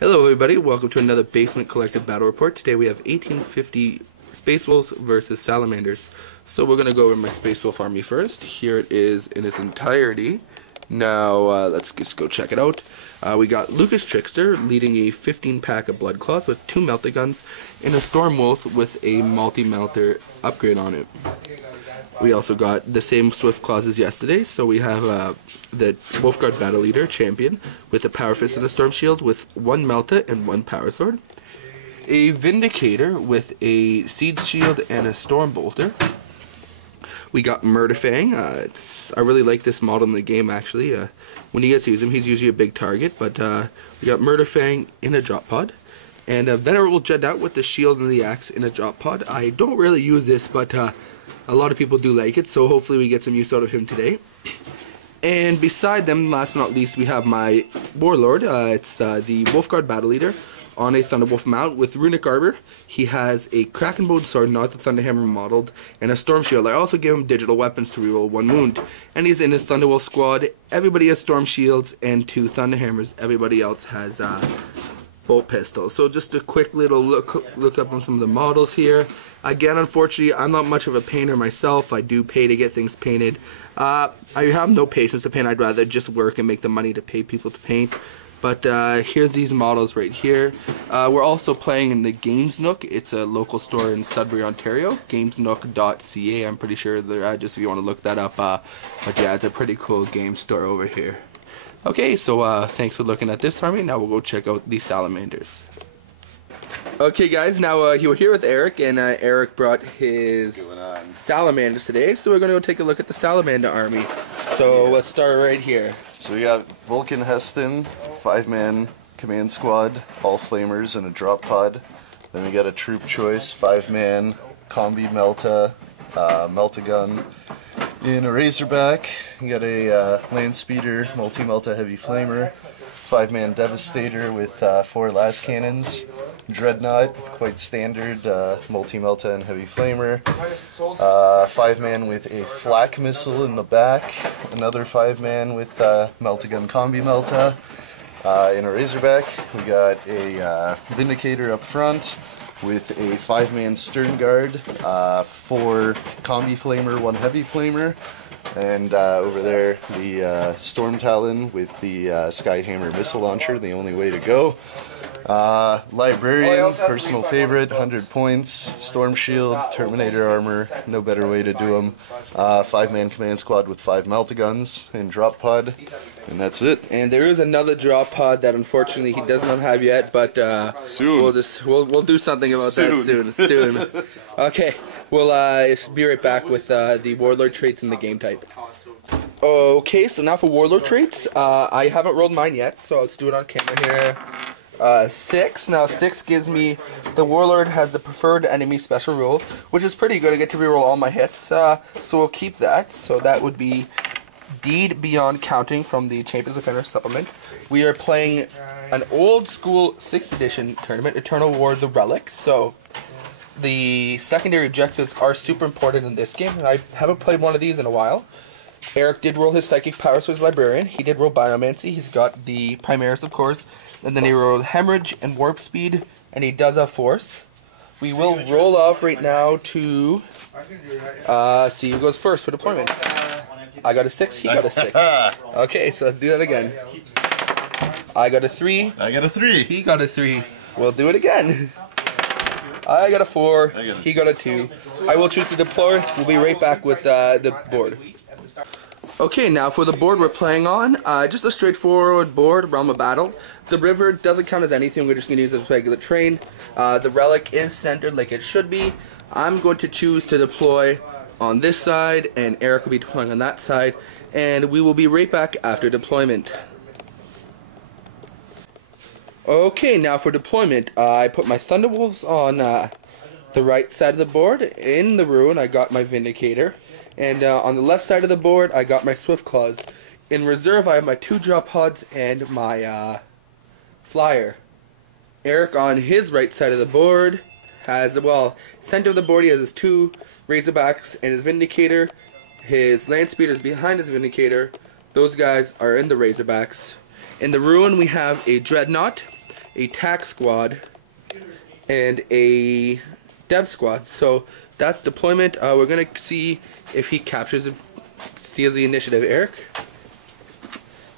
Hello everybody, welcome to another Basement Collective Battle Report. Today we have 1850 Space Wolves versus Salamanders. So we're going to go over my Space Wolf army first. Here it is in its entirety. Now let's just go check it out. We got Lucas Trickster leading a 15-pack of Blood Claws with 2 Melta Guns and a Storm Wolf with a multi-melter upgrade on it. We also got the same Swift Claws as yesterday, so we have the Wolfguard Battle Leader Champion with a Power Fist and a Storm Shield with 1 Melta and 1 Power Sword. A Vindicator with a Seed Shield and a Storm Bolter. We got Murderfang. I really like this model in the game actually. When you guys use him, he's usually a big target, but we got Murderfang in a drop pod. And a Venerable Dreadnought with the Shield and the Axe in a drop pod. I don't really use this, but a lot of people do like it, so hopefully we get some use out of him today. And beside them, last but not least, we have my Warlord. It's the Wolfguard Battle Leader on a Thunderwolf mount with Runic Arbor. He has a Krakenbone Sword, not the Thunderhammer modeled, and a Storm Shield. I also give him digital weapons to reroll 1 wound. And he's in his Thunderwolf squad. Everybody has Storm Shields and 2 Thunderhammers. Everybody else has bolt pistols. So just a quick little look up on some of the models here. Again, unfortunately, I'm not much of a painter myself. I do pay to get things painted. I have no patience to paint. I'd rather just work and make the money to pay people to paint. But here's these models right here. We're also playing in the Games Nook. It's a local store in Sudbury, Ontario. Gamesnook.ca. I'm pretty sure they're address if you want to look that up. But yeah, it's a pretty cool game store over here. Okay, so thanks for looking at this army. Now we'll go check out the Salamanders. Okay guys, now you're here with Eric, and Eric brought his Salamanders today, so we're going to go take a look at the Salamander army. So let's start right here. So we got Vulcan Heston, 5-man command squad, all flamers and a drop pod. Then we got a troop choice, 5-man combi Melta, Melta gun. In a Razorback, you got a land speeder, multi-Melta heavy flamer, 5-man Devastator with 4 las cannons, Dreadnought, quite standard, multi-Melta and heavy flamer, 5-man with a flak missile in the back, another 5-man with Melta gun combi Melta. In a Razorback, we got a Vindicator up front with a 5-man stern guard, 4 combi flamer, 1 heavy flamer, and over there the Storm Talon with the Skyhammer missile launcher, the only way to go. Librarian, personal favorite, 100 points, Storm Shield, Terminator armor, no better way to do them. 5-man command squad with 5 Melta guns and drop pod, and that's it. And there is another drop pod that unfortunately he does not have yet, but soon. We'll do something about that soon. Okay, we'll be right back with the Warlord traits and the game type. Okay, so now for Warlord traits, I haven't rolled mine yet, so let's do it on camera here. 6. Now 6 gives me the Warlord has the preferred enemy special rule, which is pretty good. I get to reroll all my hits, so we'll keep that. So that would be Deed Beyond Counting from the Champions Defender supplement. We are playing an old school 6th edition tournament, Eternal War the Relic. So the secondary objectives are super important in this game, and I haven't played one of these in a while. Eric did roll his Psychic Powers for his Librarian. He did roll Biomancy. He's got the Primaris, of course. And then he rolled Hemorrhage and Warp Speed, and he does have Force. We will roll off right now to see who goes first for deployment. I got a 6, he got a 6. Okay, so let's do that again. I got a 3. I got a 3. He got a 3. We'll do it again. I got a 4. He got a 2. I will choose to deploy. We'll be right back with the board. Okay, now for the board we're playing on, just a straightforward board, Realm of Battle. The river doesn't count as anything, we're just going to use it as regular terrain. The relic is centered like it should be. I'm going to choose to deploy on this side, and Eric will be deploying on that side, and we will be right back after deployment. Okay, now for deployment, I put my Thunderwolves on the right side of the board. In the ruin, I got my Vindicator. And on the left side of the board, I got my Swift Claws. In reserve, I have my 2 drop pods and my Flyer. Eric on his right side of the board has, well, center of the board, he has his 2 Razorbacks and his Vindicator. His Land Speeder is behind his Vindicator. Those guys are in the Razorbacks. In the ruin, we have a Dreadnought, a tac squad, and a dev squad. So that's deployment. We're gonna see if he steals the initiative, Eric.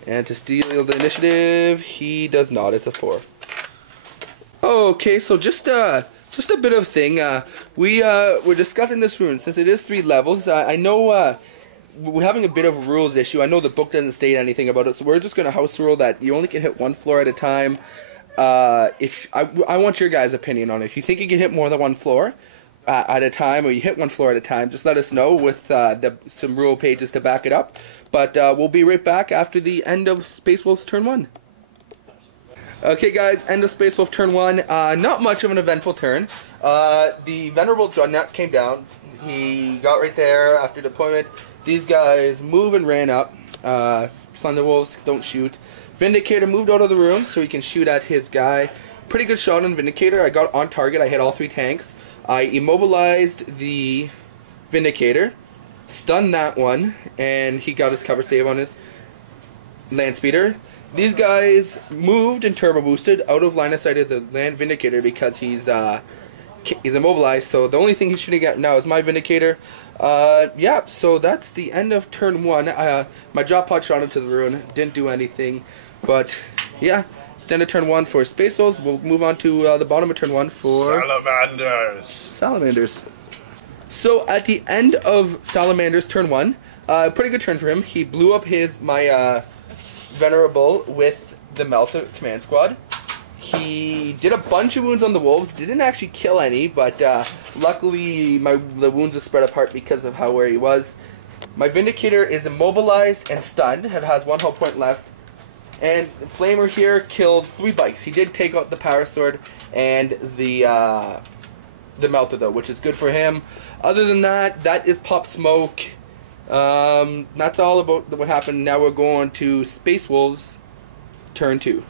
And to steal the initiative, he does not. It's a 4. Okay, so just a bit of thing. We're discussing this rune since it is 3 levels. I know we're having a bit of a rules issue. I know the book doesn't state anything about it, so we're just gonna house rule that you only can hit 1 floor at a time. If I want your guys' opinion on it. If you think you can hit more than 1 floor at a time, or you hit 1 floor at a time, just let us know with some rule pages to back it up. But we'll be right back after the end of Space Wolf's turn 1. Okay guys, end of Space Wolf turn 1. Not much of an eventful turn. The Venerable Dreadnought came down. He got right there after deployment. These guys move and ran up. Thunderwolves don't shoot. Vindicator moved out of the room so he can shoot at his guy. Pretty good shot on Vindicator. I got on target. I hit all 3 tanks. I immobilized the Vindicator, stunned that one, and he got his cover save on his land speeder. These guys moved and turbo boosted out of line of sight of the land Vindicator because he's immobilized. So the only thing he's shooting at now is my Vindicator. Yeah, so that's the end of turn 1. My drop pod shot into the ruin, didn't do anything, but yeah, it's the end of turn 1 for Space Wolves. We'll move on to the bottom of turn 1 for Salamanders. So at the end of Salamanders turn 1, pretty good turn for him. He blew up my Venerable with the Melta command squad. He did a bunch of wounds on the wolves. Didn't actually kill any, but luckily the wounds are spread apart because of where he was. My Vindicator is immobilized and stunned. It has 1 hull point left. And Flamer here killed 3 bikes. He did take out the power sword and the Melta though, which is good for him. Other than that, that is Pop Smoke. That's all about what happened. Now we're going to Space Wolves turn 2.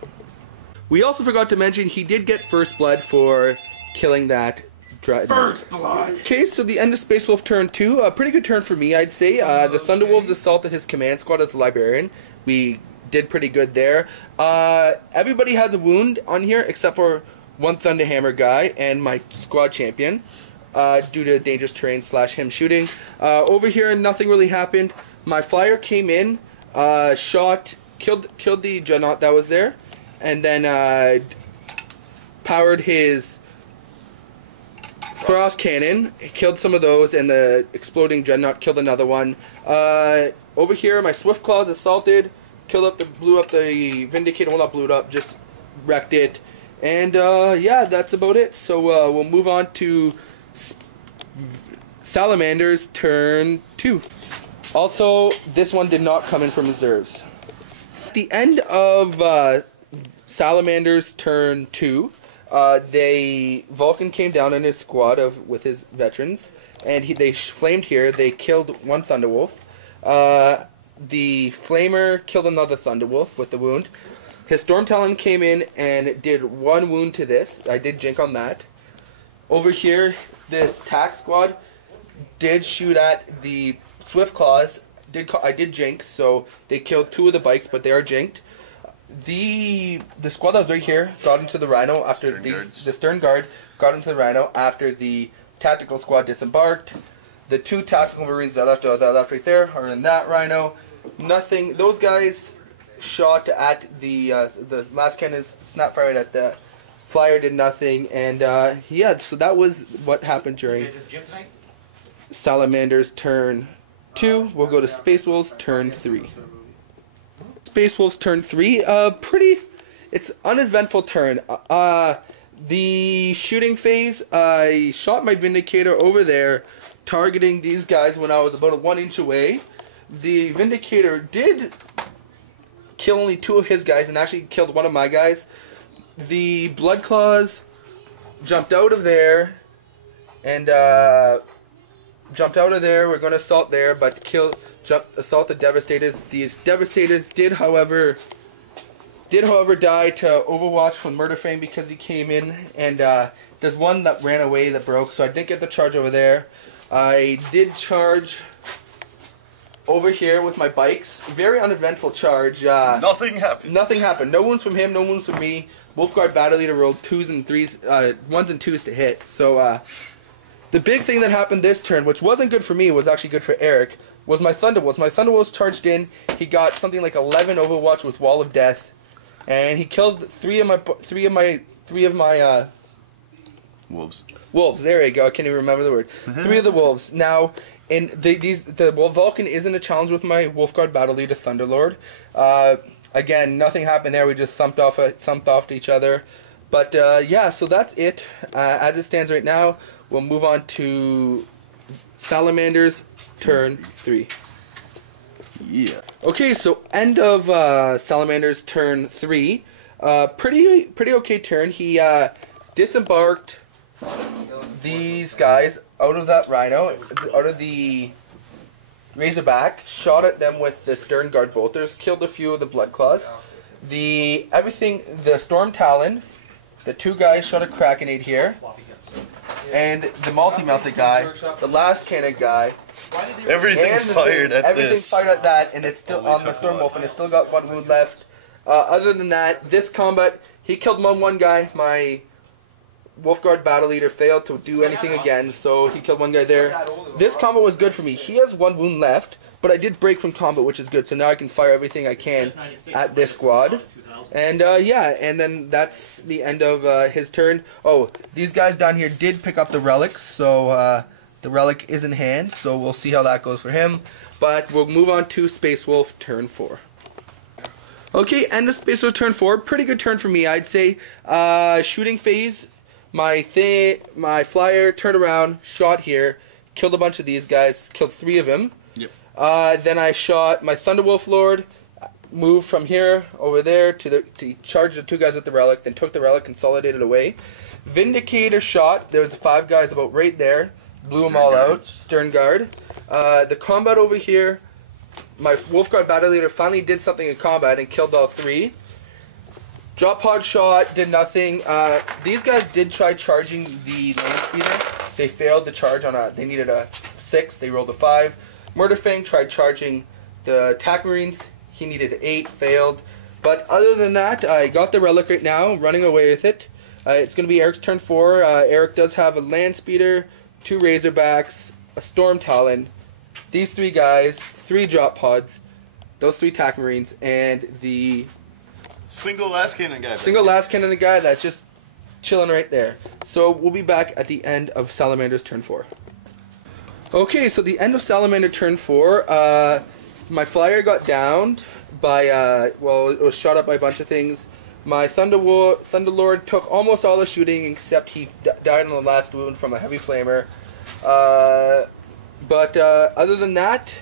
We also forgot to mention he did get first blood for killing that First blood! Okay, so the end of Space Wolf turn 2. A pretty good turn for me, I'd say. The Thunderwolves assaulted his command squad as a librarian. We did pretty good there. Everybody has a wound on here except for one Thunderhammer guy and my squad champion. Due to dangerous terrain / him shooting. Over here, nothing really happened. My flyer came in, killed the Dreadnought that was there, and then powered his Frost Cannon, killed some of those, and the exploding Dreadnought killed another one. Over here, my Swift Claws assaulted, blew up the Vindicator. Well, not blew it up, just wrecked it. And yeah, that's about it. So we'll move on to Salamanders turn 2. Also, this one did not come in from reserves. At the end of Salamanders turn 2, Vulcan came down in his squad with his veterans, and they flamed here. They killed one Thunderwolf. The Flamer killed another Thunderwolf with the wound. His Storm Talon came in and did 1 wound to this. I did jink on that. Over here, this tac squad did shoot at the Swift Claws. I did jink, so they killed 2 of the bikes, but they are jinked. The squad that was right here got into the Rhino after the Stern Guard got into the Rhino after the tactical squad disembarked. The 2 tactical Marines that left right there are in that Rhino. Nothing. Those guys shot at the last cannons, snapfired at the flyer, did nothing, and yeah, so that was what happened during Salamander's turn 2. We'll go to Space Wolves turn 3. Space Wolves turn 3, it's uneventful turn. The shooting phase, I shot my Vindicator over there, targeting these guys when I was about 1 inch away. The Vindicator did kill only 2 of his guys and actually killed 1 of my guys. The Blood Claws jumped out of there and we're going to assault there, but assault the Devastators. These Devastators did, however, die to Overwatch from Murder Fame because he came in, and there's one that ran away that broke, so I didn't get the charge over there. I did charge over here with my bikes. Very uneventful charge. Nothing happened. Nothing happened. No wounds from him, no wounds from me. Wolfguard Battle Leader rolled 1s and 2s to hit. So the big thing that happened this turn, which wasn't good for me, was actually good for Eric, was my Thunderbolts. My Thunderbolts charged in. He got something like 11 Overwatch with Wall of Death, and he killed three of my Wolves. Wolves. There you go. I can't even remember the word. 3 of the wolves. Now, the Vulcan isn't a challenge with my Wolfguard Battle Leader Thunderlord. Again, nothing happened there. We just thumped off to each other. But yeah, so that's it. As it stands right now, we'll move on to Salamanders turn 3. Yeah. Okay, so end of Salamanders turn 3. Pretty okay turn. He disembarked these guys out of that Rhino, out of the Razorback, shot at them with the Stern Guard bolters, killed a few of the Blood Claws. The Storm Talon, the 2 guys shot a Krakenade here, and the multi-melted guy, the last cannon guy. Everything fired at that, and it's still on my Storm Wolf, and it's still got 1 wound left. Other than that, this combat, he killed one guy. My Wolfguard Battle Leader failed to do anything again, so he killed 1 guy there. This combat was good for me. He has 1 wound left, but I did break from combat, which is good, so now I can fire everything I can at this squad. And yeah, and then that's the end of his turn. Oh, these guys down here did pick up the relic, so the relic is in hand, so we'll see how that goes for him. But we'll move on to Space Wolf turn 4. Okay, end of Space Wolf turn 4. Pretty good turn for me, I'd say. Shooting phase. My flyer turned around, shot here, killed a bunch of these guys, killed 3 of them. Yep. Then I shot my Thunderwolf Lord, moved from here over there to charge the 2 guys with the relic, then took the relic, consolidated away. Vindicator shot. There was 5 guys about right there, blew them all out. Stern Guard. The combat over here, my Wolfguard Battle Leader finally did something in combat and killed all 3. Drop pod shot, did nothing. These guys did try charging the land speeder. They failed the charge on they needed a 6, they rolled a 5. Murderfang tried charging the attack marines. He needed an 8, failed. But other than that, I got the relic right now, running away with it. It's going to be Eric's turn 4. Eric does have a land speeder, 2 Razorbacks, a Storm Talon, these 3 guys, 3 drop pods, those 3 attack marines, and the single last cannon guy that's just chilling right there. So we'll be back at the end of Salamander's turn 4. Okay, so the end of Salamander turn 4, my flyer got downed by, well, it was shot up by a bunch of things. My Thunderlord took almost all the shooting, except he died on the last wound from a heavy flamer. But other than that,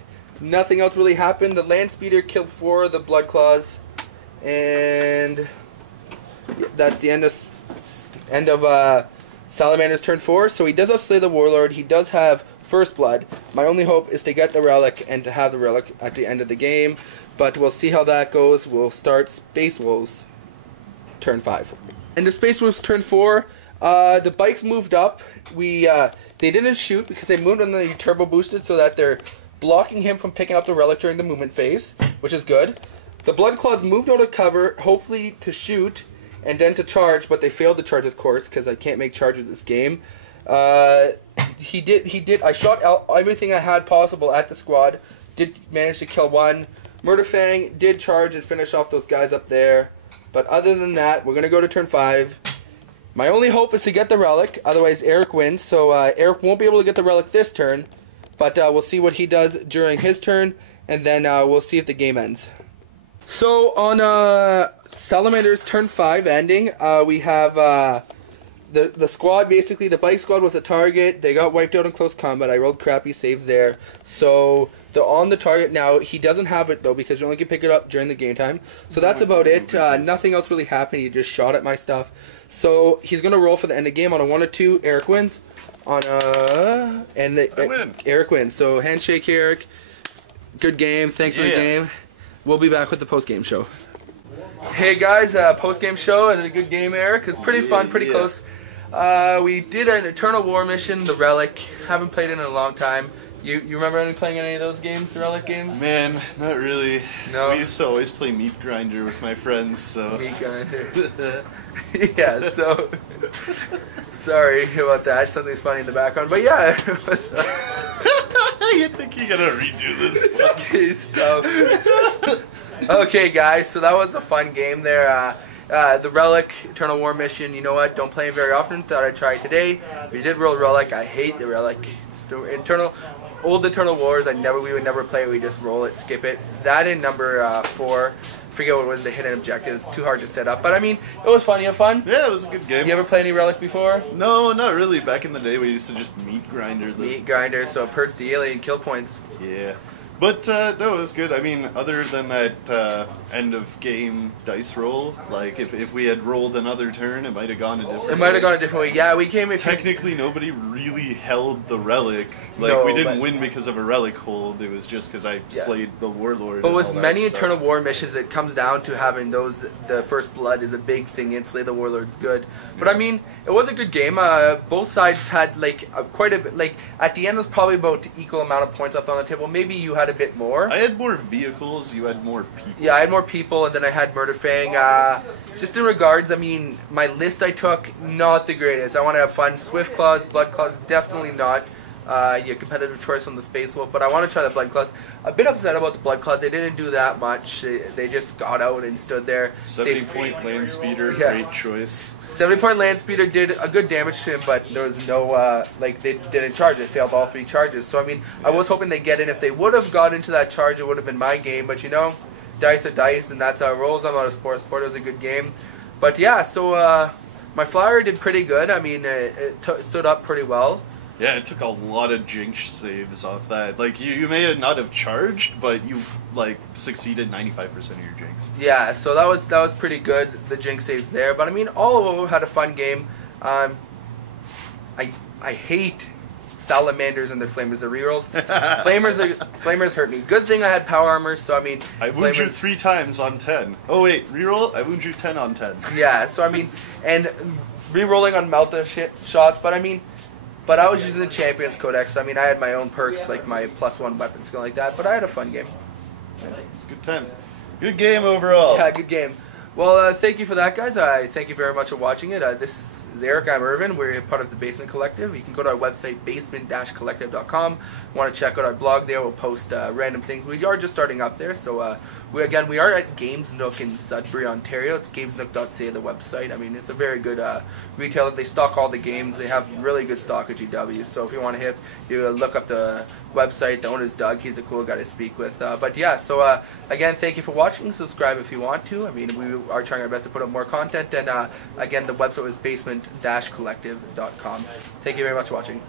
nothing else really happened. The land speeder killed 4 of the Blood Claws. And that's the end of Salamander's turn 4. So he does have Slay the Warlord. He does have First Blood. My only hope is to get the relic and to have the relic at the end of the game. But we'll see how that goes. We'll start Space Wolves turn 5. End of Space Wolves turn 4. The bikes moved up. They didn't shoot because they moved and they turbo boosted so that they're blocking him from picking up the relic during the movement phase, which is good. The Blood Claws moved out of cover, hopefully to shoot, and then to charge, but they failed to charge, of course, because I can't make charges this game. He did. I shot out everything I had possible at the squad. Did manage to kill 1. Murderfang did charge and finish off those guys up there. But other than that, we're going to go to turn 5. My only hope is to get the relic, otherwise Eric wins. So Eric won't be able to get the relic this turn, but we'll see what he does during his turn, and then we'll see if the game ends. So on Salamander's turn 5 ending, we have the squad. Basically, the bike squad was a target. They got wiped out in close combat. I rolled crappy saves there. So they're on the target now. He doesn't have it though because you only can pick it up during the game time. So that's about it. Nothing else really happened. He just shot at my stuff. So he's gonna roll for the end of the game on a 1 or 2. Eric wins. On I win. Eric wins. So handshake, Eric. Good game. Thanks for the game. We'll be back with the post-game show. Hey guys, post-game show and a good game, Eric. It's pretty fun, pretty close. We did an Eternal War mission, the Relic. Haven't played it in a long time. You remember playing any of those games, the Relic games? Man, not really. No. We used to always play Meat Grinder with my friends, so. Meat Grinder. Yeah, so. Sorry about that. Something's funny in the background, but yeah. It was, You think you're gonna redo this one? Okay, stop. Okay, guys, so that was a fun game there. The Relic Eternal War mission, you know what? Don't play it very often. Thought I'd try it today. We did roll Relic. I hate the Relic. It's the old Eternal Wars. We would never play it. We just roll it, skip it. That in number 4. Forget what was the hidden objectives. Too hard to set up. But I mean, it was fun. You have fun? Yeah, it was a good game. You ever play any Relic before? No, not really. Back in the day, we used to just Meat Grinder. Meat Grinder, so it purged the alien kill points. Yeah. But, no, it was good. I mean, other than that end of game dice roll, like, if we had rolled another turn, it might have gone a different way. It might have gone a different way. Yeah, we came... Technically, nobody really held the Relic. Like, No, we didn't win because of a Relic hold. It was just because I slayed the Warlord. But with many stuff. Eternal War missions, it comes down to having those... The First Blood is a big thing, and slay the Warlord's good. But, I mean, it was a good game. Both sides had, like, quite a bit... Like, at the end, it was probably about equal amount of points left on the table. Maybe you had a bit more. I had more vehicles, you had more people. Yeah, I had more people, and then I had Murder Fang. Just in regards, I mean, my list I took, not the greatest. I want to have fun. Swift Claws, Blood Claws, definitely not your competitive choice on the Space Wolf, but I want to try the Blood Claws. A bit upset about the Blood Claws. They didn't do that much. They just got out and stood there. 70-point land speeder, Yeah. great choice. 70-point land speeder did a good damage to him, but there was no, like, they didn't charge. They failed all 3 charges. So, I mean, I was hoping they'd get in. If they would have got into that charge, it would have been my game. But, you know, dice are dice, and that's how it rolls. I'm not a sports sport. It was a good game. But, yeah, so my flyer did pretty good. I mean, it stood up pretty well. Yeah, it took a lot of jinx saves off that. Like, you may not have charged, but you, like, succeeded 95% of your jinx. Yeah, so that was pretty good, the jinx saves there. But, I mean, all of them had a fun game. I hate Salamanders and their Flamers, the rerolls. Flamers hurt me. Good thing I had power armor, so, I mean... I wound you 3 times on 10. Oh, wait, reroll? I wound you 10 on 10. Yeah, so, I mean, and rerolling on Melta shots, but, I mean... But I was using the Champions Codex. I mean, I had my own perks, like my +1 weapon skill like that. But I had a fun game. It's a good time. Good game overall. Yeah, good game. Well, thank you for that, guys. Thank you very much for watching it. This is Eric. I'm Irvin. We're part of the Basement Collective. You can go to our website, basement-collective.com. Want to check out our blog there. We'll post random things. We are just starting up there. So, we are at Games Nook in Sudbury, Ontario. It's gamesnook.ca, the website. I mean, it's a very good retailer. They stock all the games. They have really good stock at GW. So if you want to look up the website. The owner's Doug. He's a cool guy to speak with. But yeah, so again, thank you for watching. Subscribe if you want to. I mean, we are trying our best to put up more content. And again, the website was basement-collective.com. Thank you very much for watching.